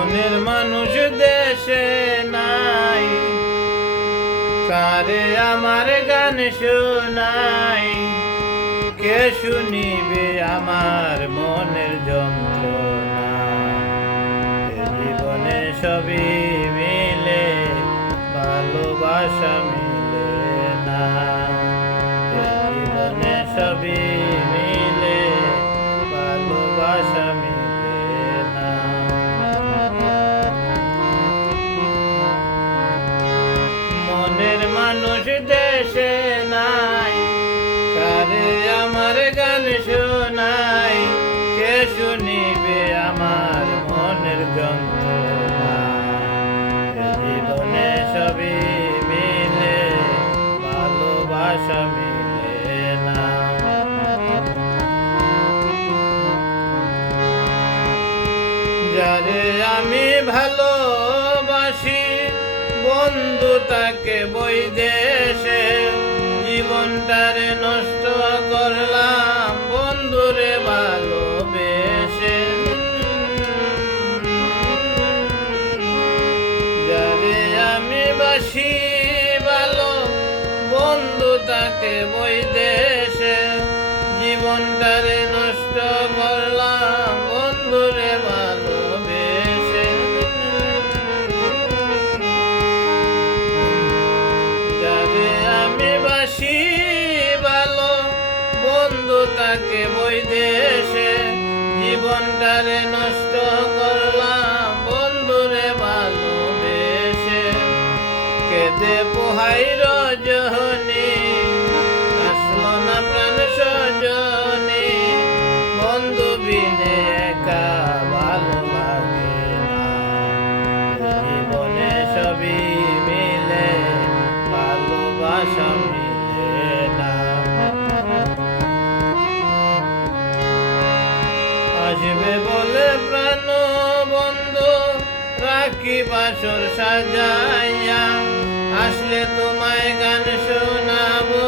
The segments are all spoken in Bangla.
মনের মানুষ দেশে নাই, কারে আমার গান শোনাই, কে শুনিবে আমার মনের যন্ত্রণা। এ জীবনে সবই মিলে, ভালোবাসা মিলে না। এ জীবনে সবই মিলে, ভালোবাসা মিলে না। মনের মানুষ দেশে নাই, কারে আমার গান শোনাই, কে শুনিবে আমার মনের যন্ত্রণা। এ জীবনে সবই মিলে, ভালোবাসা মিলে না। যারে আমি ভালোবাসি, বন্ধু তাকে বৈদেশে, জীবনটারে নষ্ট করলাম বন্ধুরে ভালোবেসে। যারে আমি বাসি ভালো, বন্ধু তাকে বৈদেশে, জীবনটারে নষ্ট করলাম বন্ধুরে ভালোবেসে। যারে আমি বাসি ভালো, বন্ধু তাকে বৈদেশে, জীবনটারে নষ্ট করলাম বন্ধুরে ভালোবেসে। কেঁদে পোহাই রজনী, আসলো না প্রাণ সজনী, বন্ধু বিনে একা ভালো লাগে না। জীবনে সবই মিলে, ভালোবাসা মিলে না। আসবে বলে প্রাণ বন্ধু, রাখি বাসর সাজাইয়া, আসলে তোমায় গান শোনাবো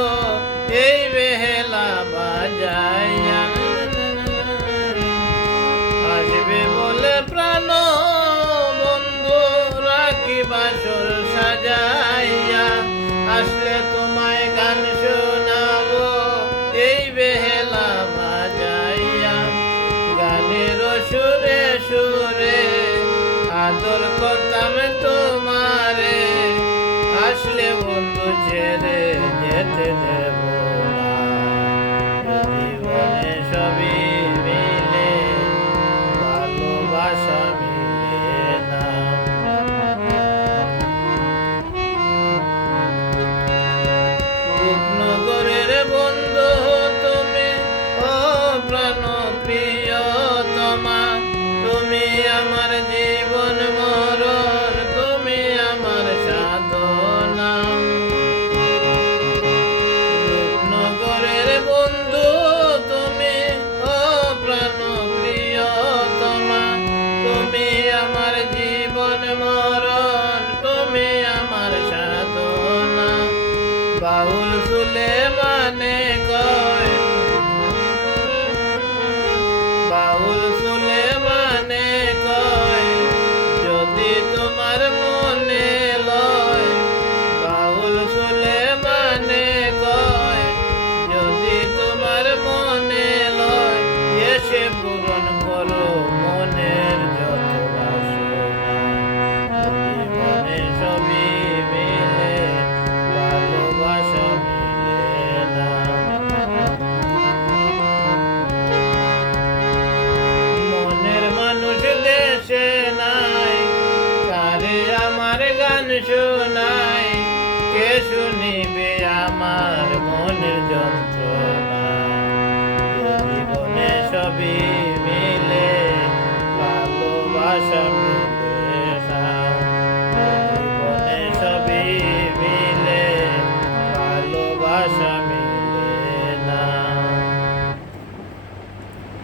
এই বেহেলা বাজাইয়া। আসবে বলে প্রাণ বন্ধু, রাখি বাসর সাজাইয়া, আসলে তোমায় গান শোনাবো এই বেহেলা বাজাইয়া। গানের সুরে সুরে আদর করতাম তোমারে, আসলে বন্ধু ছেড়ে যেতে দেব না। জীবনে সবই মিলে, ভালোবাসা মিলে না। রূপনগরের বন্ধু তুমি, ও প্রাণ প্রিয়তমা, তুমি আমার জীবন মরণ, তুমি আমার সাধনা। রূপনগরের বন্ধু তুমি, ও প্রাণ প্রিয়তমা, তুমি আমার জীবন মরণ, তুমি আমার সাধনা। বাউল সুলেমানে কয়, বাউল সুলেমানে কয়, যদি তোমার মনে লয়। বাউল সুলেমানে কয়, যদি তোমার মনে লয়, এসে পূরণ করো মনের যত বাসনা। জীবনে সবই মিলে, ভালোবাসা মিলে না। মনের মানুষ দেশে নাই, কারে আমার গান শোনাই, কে শুনিবে আমার মনের যন্ত্রণা। জীবনে সবই